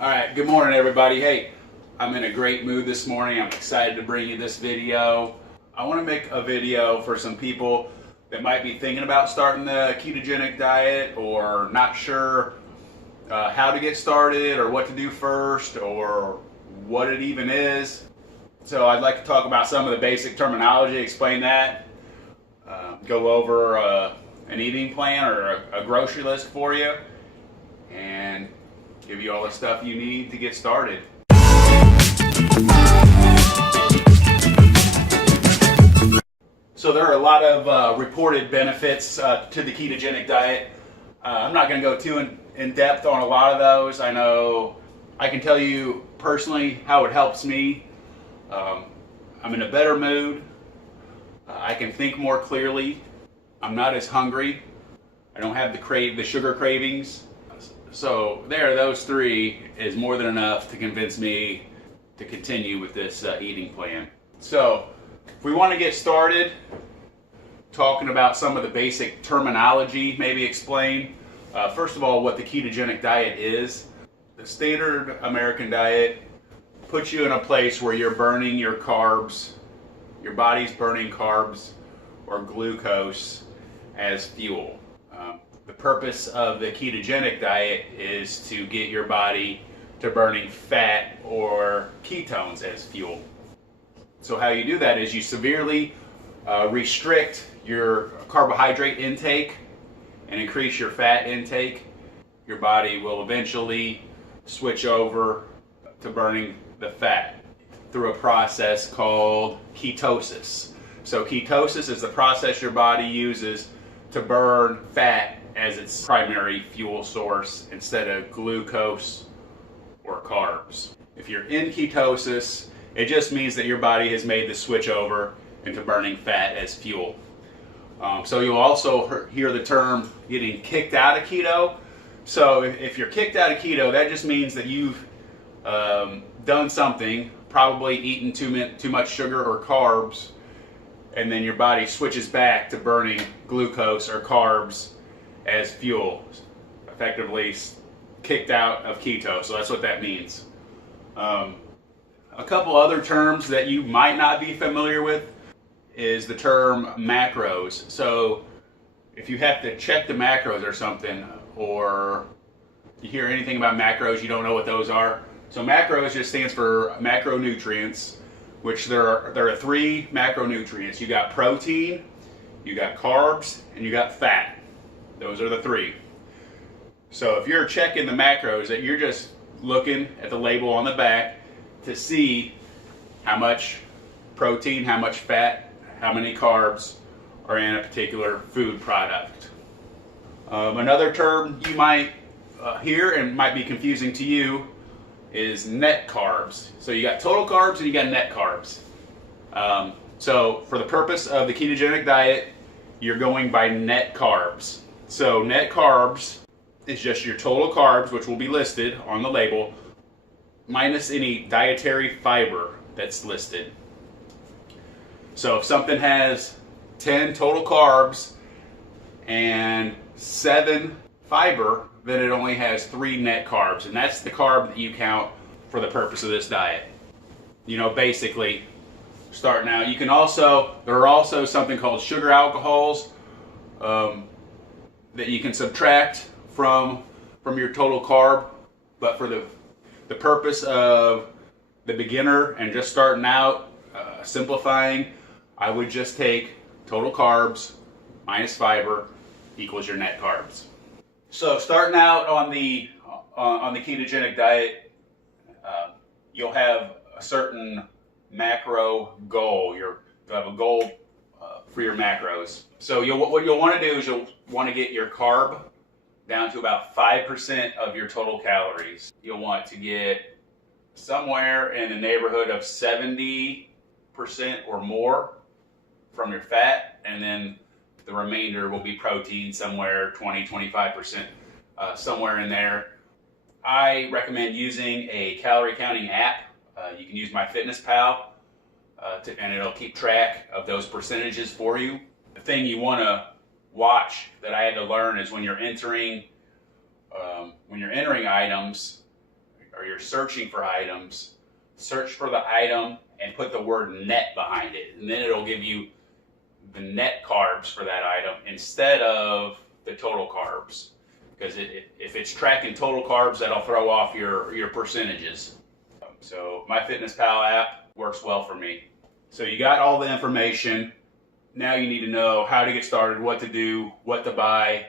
All right, good morning everybody. Hey, I'm in a great mood this morning. I'm excited to bring you this video. I want to make a video for some people that might be thinking about starting the ketogenic diet or not sure how to get started or what to do first or what it even is. So I'd like to talk about some of the basic terminology, explain that, go over an eating plan or a grocery list for you, and give you all the stuff you need to get started. So there are a lot of reported benefits to the ketogenic diet. I'm not going to go too in depth on a lot of those. I know I can tell you personally how it helps me. I'm in a better mood. I can think more clearly. I'm not as hungry. I don't have the sugar cravings. So those three is more than enough to convince me to continue with this eating plan. So if we want to get started talking about some of the basic terminology, maybe explain, first of all, what the ketogenic diet is. The standard American diet puts you in a place where you're burning your carbs, your body's burning carbs or glucose as fuel. The purpose of the ketogenic diet is to get your body to burning fat or ketones as fuel. So how you do that is you severely restrict your carbohydrate intake and increase your fat intake. Your body will eventually switch over to burning the fat through a process called ketosis. So ketosis is the process your body uses to burn fat as its primary fuel source instead of glucose or carbs. If you're in ketosis, it just means that your body has made the switch over into burning fat as fuel. So you'll also hear the term getting kicked out of keto. So if you're kicked out of keto, that just means that you've done something, probably eaten too much sugar or carbs, and then your body switches back to burning glucose or carbs as fuel, effectively kicked out of keto. So that's what that means. A couple other terms that you might not be familiar with is the term macros. So if you have to check the macros or something, or you hear anything about macros, you don't know what those are. So macros just stands for macronutrients, which there are three macronutrients. You got protein, you got carbs, and you got fat. Those are the three. So if you're checking the macros, that you're just looking at the label on the back to see how much protein, how much fat, how many carbs are in a particular food product. Another term you might hear and might be confusing to you is net carbs. So you got total carbs and you got net carbs. So for the purpose of the ketogenic diet, you're going by net carbs. So net carbs is just your total carbs, which will be listed on the label, minus any dietary fiber that's listed. So if something has 10 total carbs and 7 fiber, then it only has 3 net carbs, and that's the carb that you count for the purpose of this diet. You know, basically, starting out, there are also something called sugar alcohols that you can subtract from your total carb, but for the purpose of the beginner and just starting out, simplifying, I would just take total carbs minus fiber equals your net carbs. So starting out on the ketogenic diet, you'll have a certain macro goal. You'll have a goal for your macros. So what you'll want to do is you'll want to get your carb down to about 5% of your total calories. You'll want to get somewhere in the neighborhood of 70% or more from your fat, and then the remainder will be protein, somewhere 20-25%, somewhere in there. I recommend using a calorie counting app. You can use MyFitnessPal, and it'll keep track of those percentages for you. The thing you want to watch that I had to learn is when you're entering items, or you're searching for items, search for the item and put the word net behind it. And then it'll give you the net carbs for that item instead of the total carbs. Because if it's tracking total carbs, that'll throw off your percentages. So MyFitnessPal app works well for me. So you got all the information. Now you need to know how to get started, what to do, what to buy,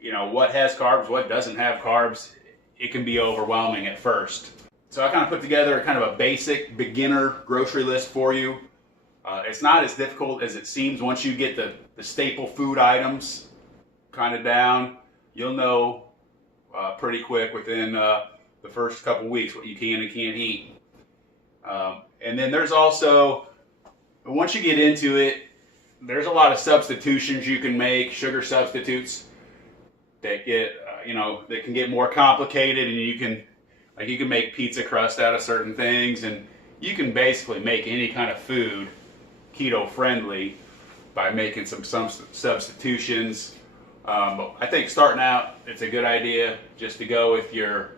what has carbs, what doesn't have carbs. It can be overwhelming at first. So I kind of put together kind of a basic beginner grocery list for you. It's not as difficult as it seems. Once you get the staple food items kind of down, you'll know pretty quick within the first couple weeks what you can and can't eat. And then there's also, once you get into it, there's a lot of substitutions you can make, sugar substitutes that get, that can get more complicated, and you can make pizza crust out of certain things, and you can basically make any kind of food keto friendly by making some substitutions. But I think starting out, it's a good idea just to go with your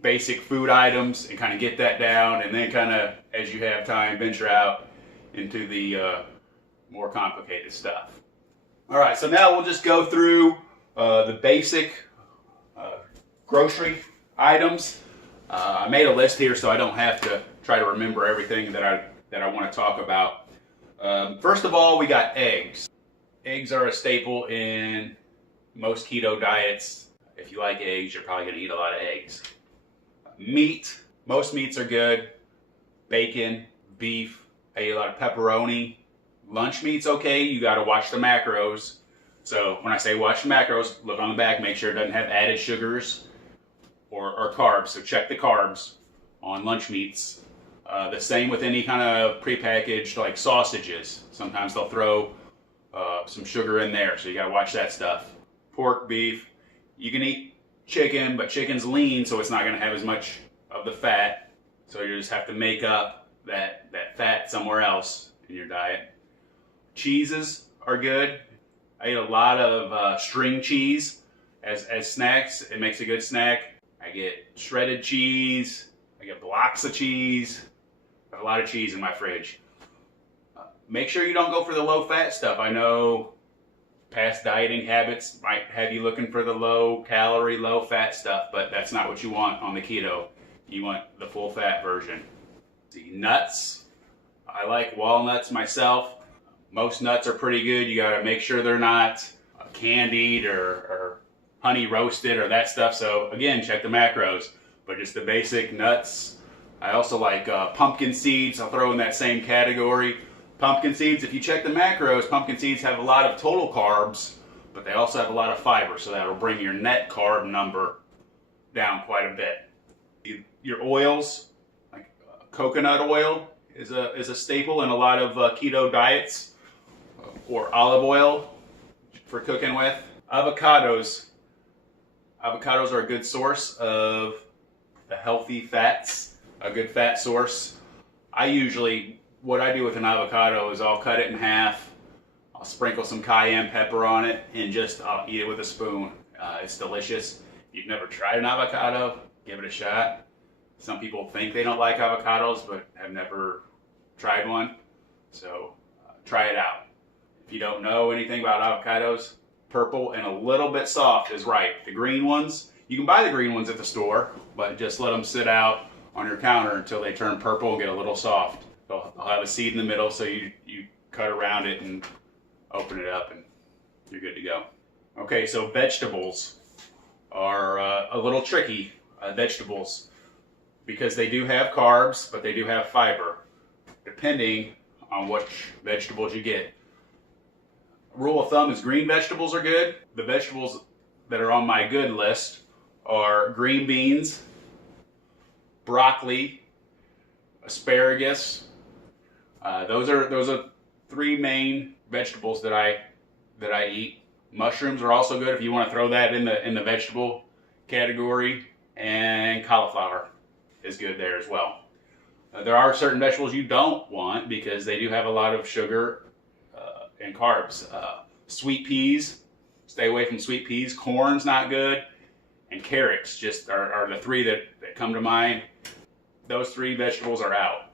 basic food items and kind of get that down, and then kind of, as you have time, venture out into the more complicated stuff. All right, so now we'll just go through the basic grocery items. I made a list here so I don't have to try to remember everything that I want to talk about. First of all, we got eggs. Eggs are a staple in most keto diets. If you like eggs, you're probably going to eat a lot of eggs. Meat, most meats are good. Bacon, beef, I eat a lot of pepperoni. Lunch meat's okay, you got to watch the macros. So when I say watch the macros, look on the back, make sure it doesn't have added sugars or carbs. So check the carbs on lunch meats. The same with any kind of prepackaged like sausages. Sometimes they'll throw some sugar in there, so you got to watch that stuff. Pork, beef, you can eat chicken, but chicken's lean, so it's not going to have as much of the fat. So you just have to make up that fat somewhere else in your diet. Cheeses are good. I eat a lot of string cheese as snacks. It makes a good snack. I get shredded cheese. I get blocks of cheese. I have a lot of cheese in my fridge. Make sure you don't go for the low-fat stuff. I know past dieting habits might have you looking for the low-calorie, low-fat stuff, but that's not what you want on the keto. You want the full-fat version. See, nuts. I like walnuts myself. Most nuts are pretty good. You got to make sure they're not candied or honey roasted or that stuff. So again, check the macros, but just the basic nuts. I also like pumpkin seeds. I'll throw in that same category. Pumpkin seeds, if you check the macros, pumpkin seeds have a lot of total carbs, but they also have a lot of fiber, so that'll bring your net carb number down quite a bit. Your oils, like coconut oil is a staple in a lot of keto diets, or olive oil for cooking with. Avocados are a good source of the healthy fats, a good fat source. What I do with an avocado is I'll cut it in half, I'll sprinkle some cayenne pepper on it, and I'll eat it with a spoon. It's delicious. If you've never tried an avocado, give it a shot. Some people think they don't like avocados, but have never tried one. So try it out. If you don't know anything about avocados, purple and a little bit soft is right. The green ones, you can buy the green ones at the store, but just let them sit out on your counter until they turn purple and get a little soft. They'll have a seed in the middle, so you cut around it and open it up, and you're good to go. Okay, so vegetables are a little tricky, vegetables, because they do have carbs, but they do have fiber, depending on which vegetables you get. Rule of thumb is green vegetables are good. The vegetables that are on my good list are green beans, broccoli, asparagus. Those are three main vegetables that I eat. Mushrooms are also good if you want to throw that in the vegetable category, and cauliflower is good there as well. There are certain vegetables you don't want because they do have a lot of sugar and carbs. Sweet peas, stay away from sweet peas. Corn's not good, and carrots just are the three that come to mind. those 3 vegetables are out.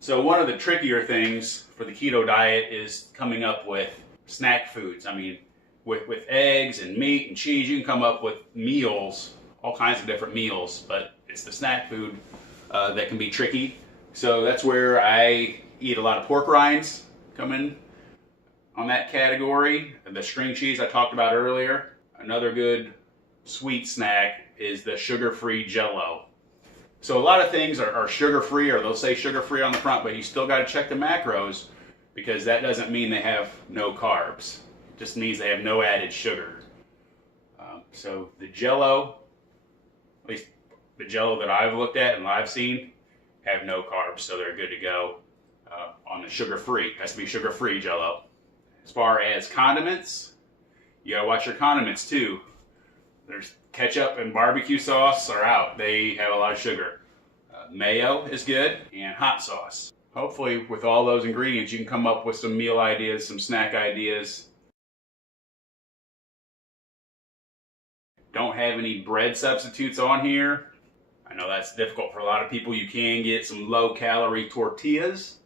So one of the trickier things for the keto diet is coming up with snack foods. I mean, with eggs and meat and cheese, you can come up with meals, all kinds of different meals, but it's the snack food that can be tricky. So that's where I eat a lot of pork rinds, come in on that category. The string cheese I talked about earlier. Another good sweet snack is the sugar-free Jell-O. So a lot of things are sugar-free, or they'll say sugar-free on the front, but you still got to check the macros, because that doesn't mean they have no carbs. It just means they have no added sugar. So the Jell-O, at least the Jell-O that I've looked at and I've seen, have no carbs, so they're good to go on the sugar-free. It has to be sugar-free Jell-O. As far as condiments, you gotta watch your condiments too. There's ketchup and barbecue sauce are out. They have a lot of sugar. Mayo is good, and hot sauce. Hopefully with all those ingredients you can come up with some meal ideas, some snack ideas. Don't have any bread substitutes on here. I know that's difficult for a lot of people. You can get some low-calorie tortillas,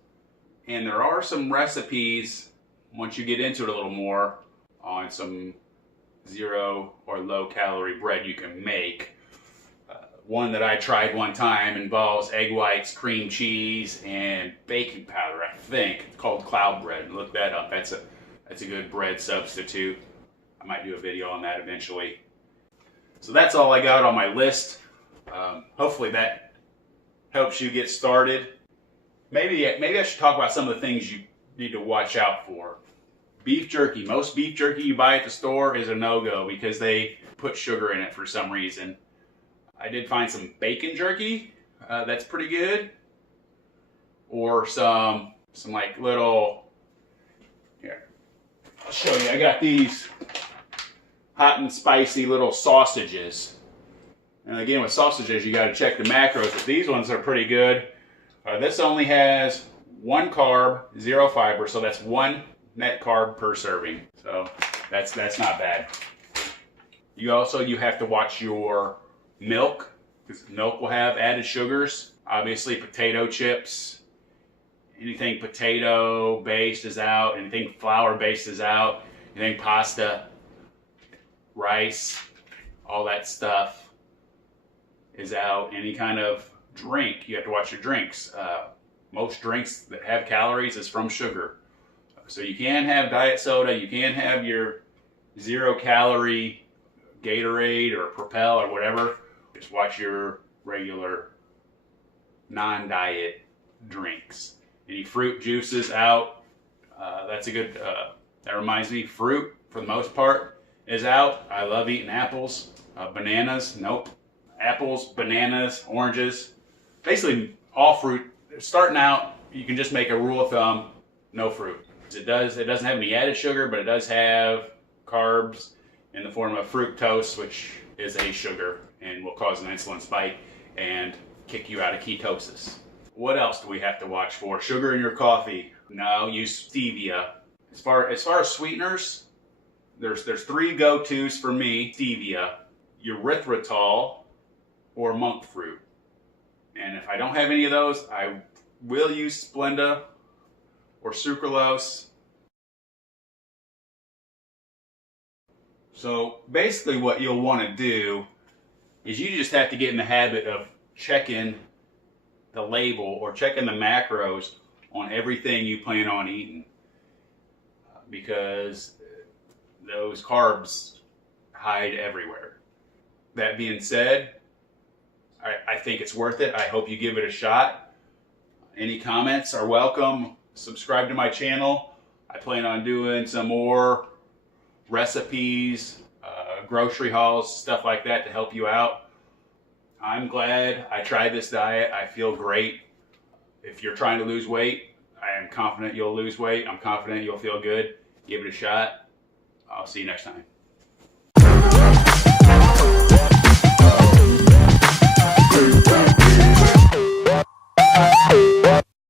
and there are some recipes, once you get into it a little more, on some zero or low-calorie bread you can make. One that I tried one time involves egg whites, cream cheese, and baking powder, I think. It's called cloud bread. Look that up. That's a good bread substitute. I might do a video on that eventually. So that's all I got on my list. Hopefully that helps you get started. Maybe I should talk about some of the things you need to watch out for. Beef jerky. Most beef jerky you buy at the store is a no-go because they put sugar in it for some reason. I did find some bacon jerky. That's pretty good. Or some like little, here, I'll show you. I got these hot and spicy little sausages. And again, with sausages, you got to check the macros, but these ones are pretty good. This only has 1 carb, 0 fiber, so that's 1 net carb per serving. So that's not bad. You have to watch your milk, because milk will have added sugars. Obviously, potato chips, anything potato based is out, anything flour based is out, anything pasta, rice, all that stuff is out. Any kind of drink, you have to watch your drinks. Most drinks that have calories is from sugar. So you can have diet soda, you can have your 0-calorie Gatorade or Propel or whatever. Just watch your regular non-diet drinks. Any fruit juices out, that's a good, that reminds me, fruit for the most part is out. I love eating apples. Bananas, nope. Apples, bananas, oranges, basically all fruit. Starting out, you can just make a rule of thumb, no fruit. It doesn't have any added sugar, but it does have carbs in the form of fructose, which is a sugar and will cause an insulin spike and kick you out of ketosis. What else do we have to watch for? Sugar in your coffee. No, use stevia. As far as sweeteners, there's 3 go-tos for me. Stevia, erythritol, or monk fruit. And if I don't have any of those, I will use Splenda or sucralose. So basically what you'll want to do is you just have to get in the habit of checking the label or checking the macros on everything you plan on eating, because those carbs hide everywhere. That being said, I think it's worth it. I hope you give it a shot. Any comments are welcome. Subscribe to my channel. I plan on doing some more recipes, grocery hauls, stuff like that to help you out. I'm glad I tried this diet. I feel great. If you're trying to lose weight, I am confident you'll lose weight. I'm confident you'll feel good. Give it a shot. I'll see you next time.